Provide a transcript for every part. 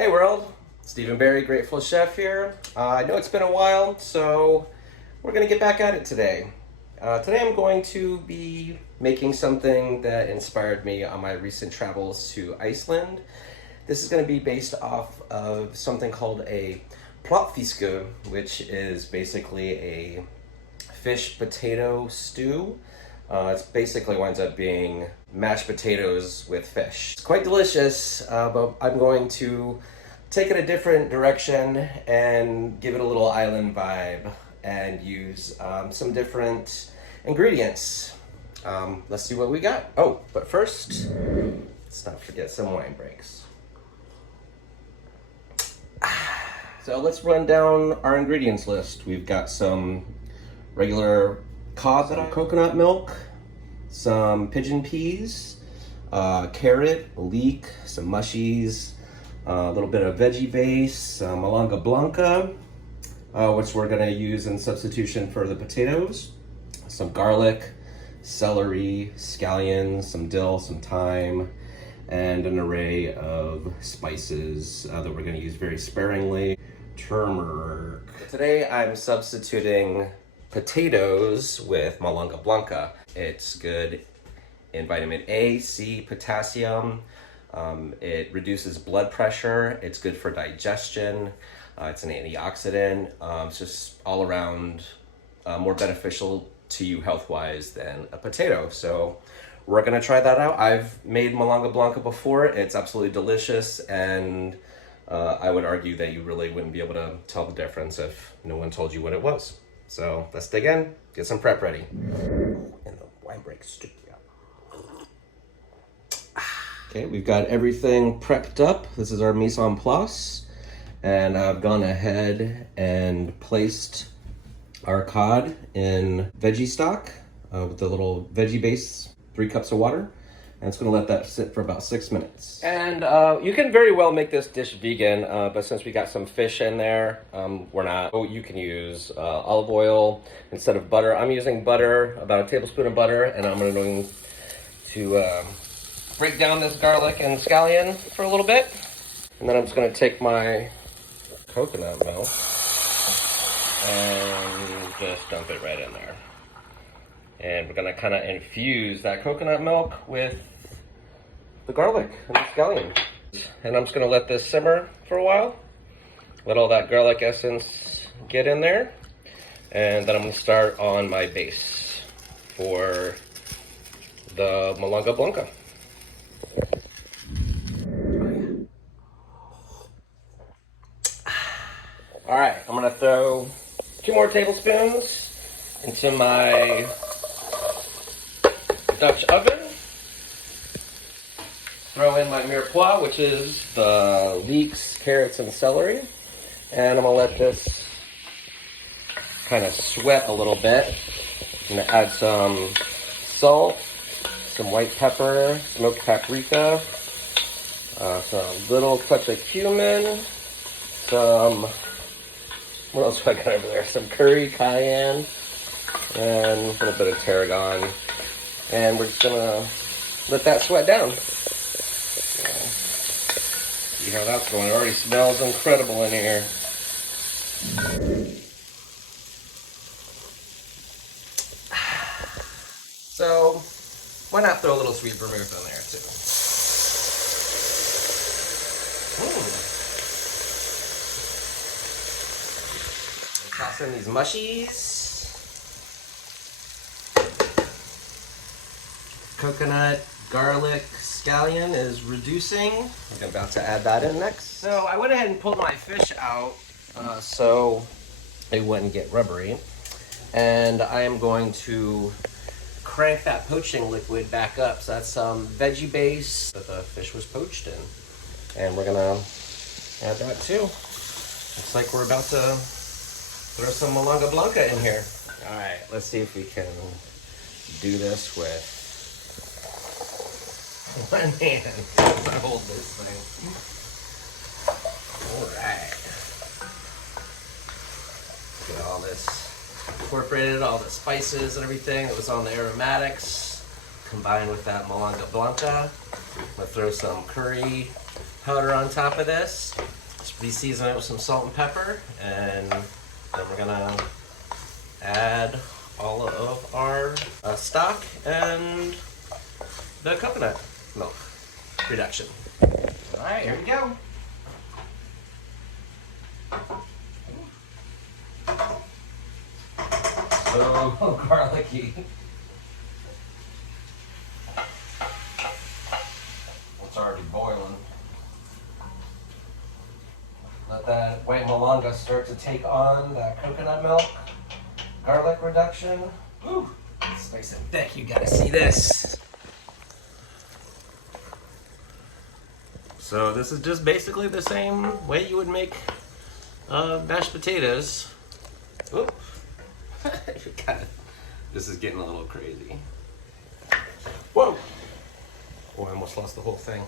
Hey world, Stephen Barry, Grateful Chef here. I know it's been a while, so we're gonna get back at it today. Today I'm going to be making something that inspired me on my recent travels to Iceland. This is gonna be based off of something called a PLOKKFISKUR, which is basically a fish potato stew. It basically winds up being mashed potatoes with fish. It's quite delicious, but I'm going to take it a different direction and give it a little island vibe and use some different ingredients. Let's see what we got. Oh, but first, let's not forget some wine breaks. So let's run down our ingredients list. We've got some regular coconut milk, some pigeon peas, carrot, leek, some mushies, a little bit of veggie base, some malanga blanca, which we're gonna use in substitution for the potatoes, some garlic, celery, scallions, some dill, some thyme, and an array of spices that we're gonna use very sparingly. Turmeric. Today I'm substituting potatoes with malanga blanca. It's good in vitamin A, C, potassium. It reduces blood pressure. It's good for digestion. It's an antioxidant. It's just all around more beneficial to you health-wise than a potato. So we're gonna try that out. I've made malanga blanca before. It's absolutely delicious, and I would argue that you really wouldn't be able to tell the difference if no one told you what it was. So let's dig in, get some prep ready. In the wine break studio. Okay, we've got everything prepped up. This is our mise en place. And I've gone ahead and placed our cod in veggie stock with the little veggie base, 3 cups of water. And it's gonna let that sit for about 6 minutes. And you can very well make this dish vegan, but since we got some fish in there, we're not. Oh, you can use olive oil instead of butter. I'm using butter, about a tablespoon of butter, and I'm going to break down this garlic and scallion for a little bit. And then I'm just gonna take my coconut milk and just dump it right in there. And we're gonna kind of infuse that coconut milk with the garlic and the scallion. And I'm just gonna let this simmer for a while. Let all that garlic essence get in there. And then I'm gonna start on my base for the malanga blanca. All right, I'm gonna throw 2 more tablespoons into my Dutch oven. Throw in my mirepoix, which is the leeks, carrots, and celery. And I'm gonna let this kind of sweat a little bit. I'm gonna add some salt, some white pepper, smoked paprika, some little touch of cumin, some, what else do I got over there? Some curry, cayenne, and a little bit of tarragon. And we're just gonna let that sweat down. See how that's going. It already smells incredible in here. So, why not throw a little sweet vermouth in there too? Toss in these mushies. Coconut, garlic, scallion is reducing. I'm about to add that in next. So I went ahead and pulled my fish out so it wouldn't get rubbery. And I am going to crank that poaching liquid back up. So that's some veggie base that the fish was poached in. And we're gonna add that too. Looks like we're about to throw some malanga blanca in here. All right, let's see if we can do this with one hand. I'm gonna hold this thing. All right. Get all this incorporated, all the spices and everything that was on the aromatics, combined with that malanga blanca. I'm gonna throw some curry powder on top of this. Let's re-season it with some salt and pepper, and then we're gonna add all of our stock and the coconut milk reduction. All right, here we go. So garlicky. It's already boiling. Let that white malanga start to take on that coconut milk, garlic reduction. Ooh, it's nice and thick. You gotta see this. So this is just basically the same way you would make mashed potatoes. Oop. This is getting a little crazy. Whoa! Oh, I almost lost the whole thing.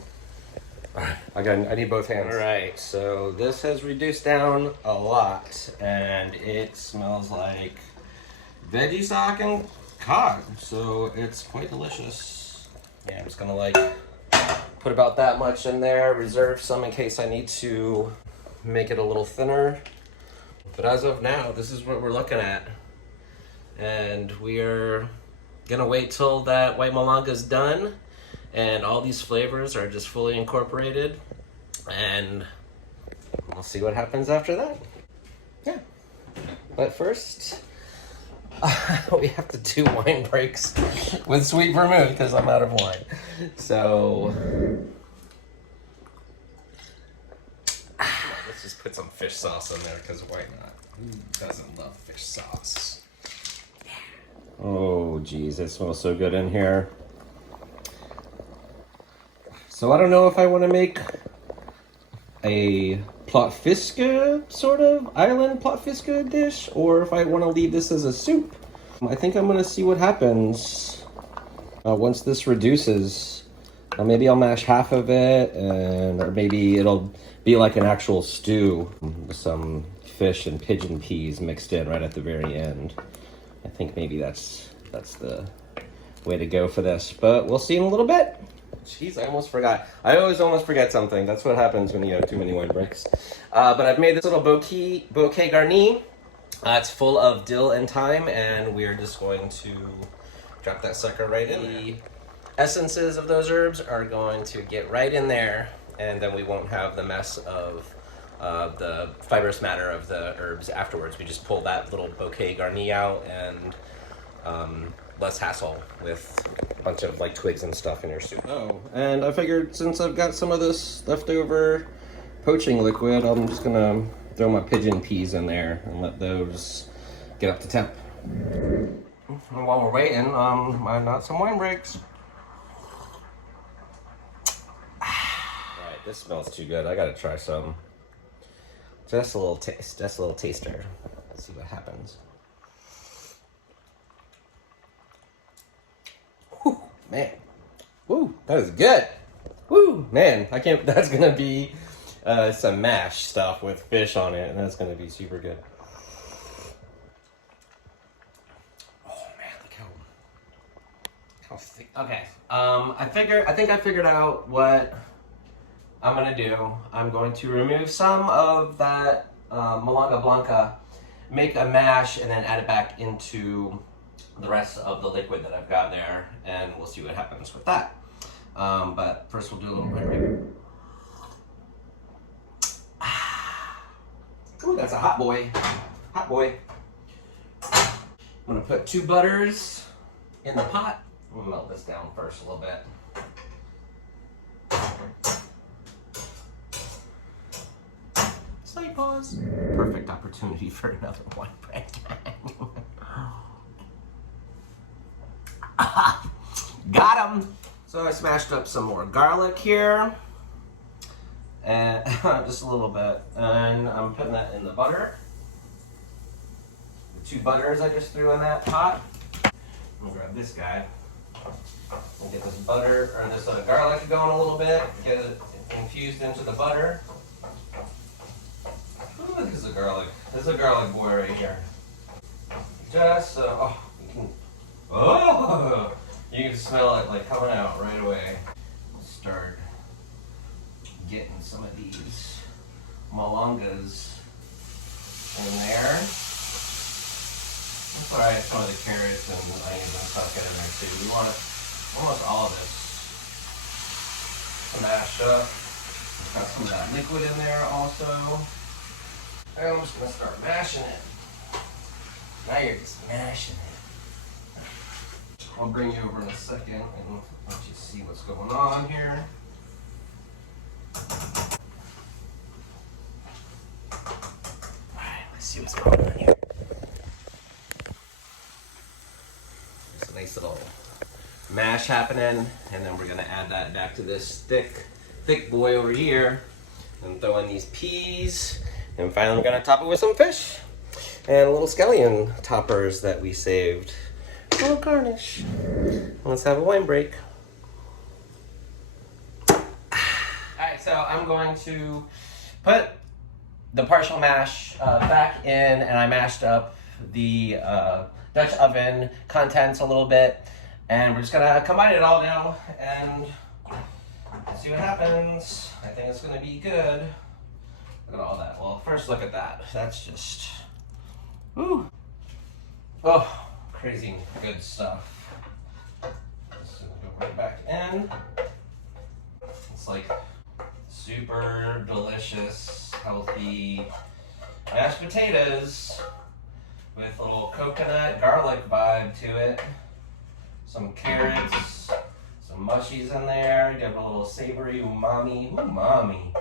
All right, I need both hands. All right, so this has reduced down a lot, and it smells like veggie stock and cod, so it's quite delicious. Yeah, I'm just gonna like put about that much in there, reserve some in case I need to make it a little thinner. But as of now, this is what we're looking at. And we are gonna wait till that white malanga is done and all these flavors are just fully incorporated, and we'll see what happens after that. Yeah. But first, we have to do wine breaks with sweet vermouth because I'm out of wine. So let's just put some fish sauce in there because why not? Who doesn't love fish sauce? Oh geez, it smells so good in here. So I don't know if I want to make a PLOKKFISKUR sort of island PLOKKFISKUR dish, or if I want to leave this as a soup. I think I'm going to see what happens once this reduces. Maybe I'll mash half of it, or maybe it'll be like an actual stew with some fish and pigeon peas mixed in right at the very end. I think maybe that's the way to go for this, but we'll see in a little bit. Jeez, I almost forgot. I always almost forget something. That's what happens when you have too many wine breaks. But I've made this little bouquet garni. It's full of dill and thyme, and we're just going to drop that sucker right in there. The essences of those herbs are going to get right in there, and then we won't have the mess of the fibrous matter of the herbs afterwards. We just pull that little bouquet garni out, and less hassle with a bunch of like twigs and stuff in your soup. Oh, and I figured since I've got some of this leftover poaching liquid, I'm just gonna throw my pigeon peas in there and let those get up to temp. And while we're waiting, why not some wine breaks? Alright, this smells too good. I gotta try some. Just a little taste, just a little taster. Let's see what happens. Whew, man. Woo, that is good. Woo, man, I can't, that's gonna be some mash stuff with fish on it, and that's gonna be super good. Oh man, look how thick. Okay, I think I figured out what I'm gonna do. I'm going to remove some of that malanga blanca, make a mash, and then add it back into the rest of the liquid that I've got there, and we'll see what happens with that. But first we'll do a little wine break. Ooh, that's a hot boy. Hot boy. I'm gonna put 2 butters in the pot. I'm gonna melt this down first a little bit. Slight pause. Perfect opportunity for another wine break. Got him! So I smashed up some more garlic here. And just a little bit. And I'm putting that in the butter. The 2 butters I just threw in that pot. I'm gonna grab this guy. And get this butter, or this garlic going a little bit. Get it infused into the butter. Ooh, this is a garlic. This is a garlic boy right here. Just so, you can smell it like coming out right away. Start getting some of these malungas in there. That's why I have some of the carrots and onions and stuff get in there too. We want almost all of this mashed up. Got some of that liquid in there also. And I'm just gonna start mashing it. Now you're just mashing it. I'll bring you over in a second and let you see what's going on here. Alright, let's see what's going on here. There's a nice little mash happening, and then we're gonna add that back to this thick boy over here, and throw in these peas, and finally we're gonna top it with some fish and little scallion toppers that we saved. A little garnish. Let's have a wine break. Alright, so I'm going to put the partial mash back in, and I mashed up the Dutch oven contents a little bit, and we're just gonna combine it all now and see what happens. I think it's gonna be good. Look at all that. Well, first look at that. That's just, woo. Oh, crazy good stuff. Just gonna go right back in. It's like super delicious, healthy mashed potatoes with a little coconut garlic vibe to it. Some carrots, some mushies in there. Give it a little savory umami. Umami.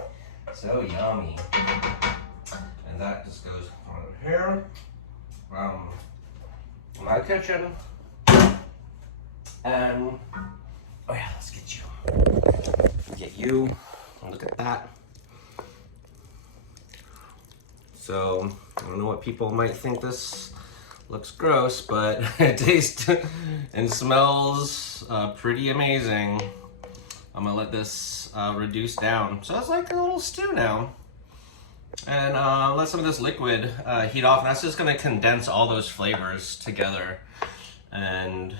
So yummy. And that just goes over here from my kitchen. And oh yeah, let's get you. Get you. Look at that. So I don't know what people might think this looks gross, but it tastes and smells pretty amazing. I'm gonna let this reduce down. So it's like a little stew now. And let some of this liquid heat off, and that's just gonna condense all those flavors together. And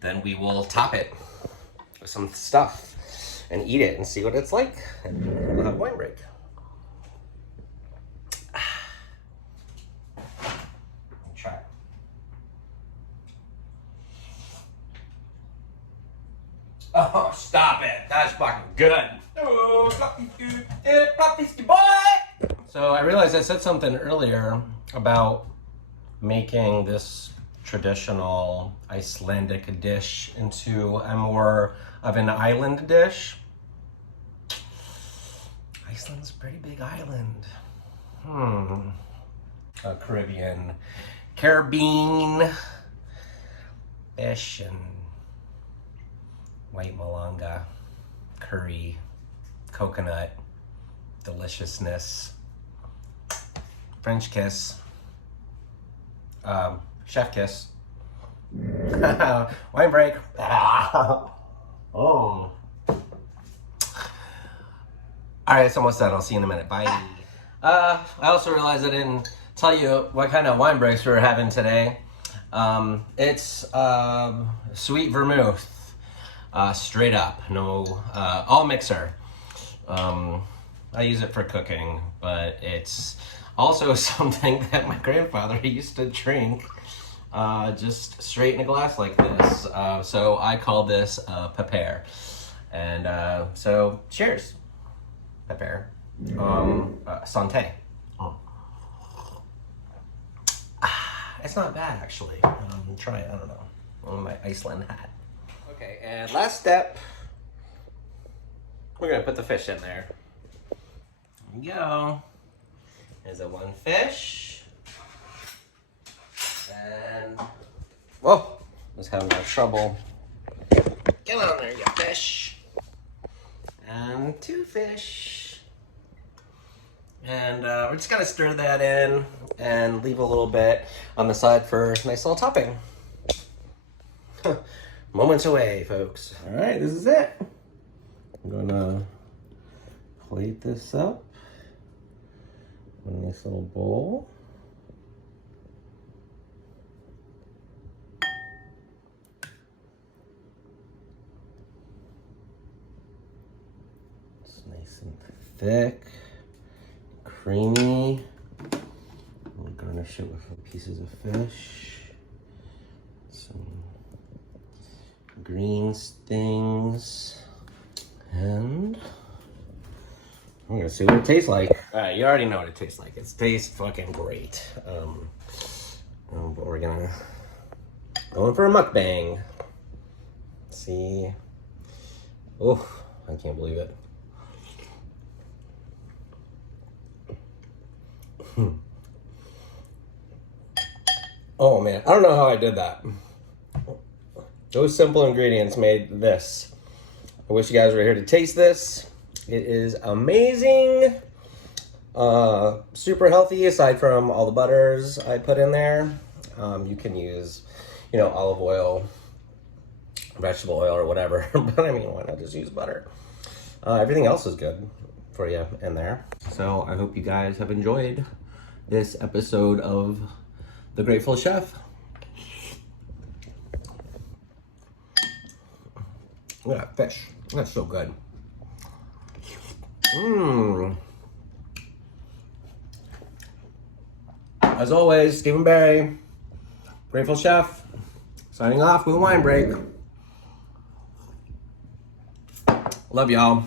then we will top it with some stuff and eat it and see what it's like. And we'll have a wine break. Try. Oh, stop it. That's fucking good. Oh, PLOKKFISKUR boy! So I realized I said something earlier about making this traditional Icelandic dish into a more of an island dish. Iceland's a pretty big island. A carribean fish and white malanga, curry, coconut, deliciousness, French kiss, chef kiss, wine break. Oh. All right, it's almost done. I'll see you in a minute. Bye. I also realized I didn't tell you what kind of wine breaks we're having today. It's sweet vermouth, straight up, no, all mixer. I use it for cooking, but it's also something that my grandfather used to drink just straight in a glass like this. So I call this pepper. And so cheers. Pepper. Santé. Oh. It's not bad actually. Try it, I don't know. On my Iceland hat. Okay, and last step. We're gonna put the fish in there. There we go. There's a one fish. And whoa, I was having trouble. Get on there, you fish. And two fish. And we're just gonna stir that in and leave a little bit on the side for a nice little topping. Moments away, folks. All right, this is it. I'm gonna plate this up in a nice little bowl. thick, creamy. We'll garnish it with pieces of fish, some greens things, and I'm gonna see what it tastes like. All right, you already know what it tastes like. It tastes fucking great. But we're going for a mukbang. Let's see. Oh, I can't believe it. Oh man, I don't know how I did that. Those simple ingredients made this. I wish you guys were here to taste this. It is amazing. Super healthy aside from all the butters I put in there. You can use, you know, olive oil, vegetable oil, or whatever. But I mean, why not just use butter? Everything else is good for you in there. So I hope you guys have enjoyed this episode of The Grateful Chef. Look at that fish. That's so good. As always, Stephen Barry, Grateful Chef, signing off with a wine break. Love y'all.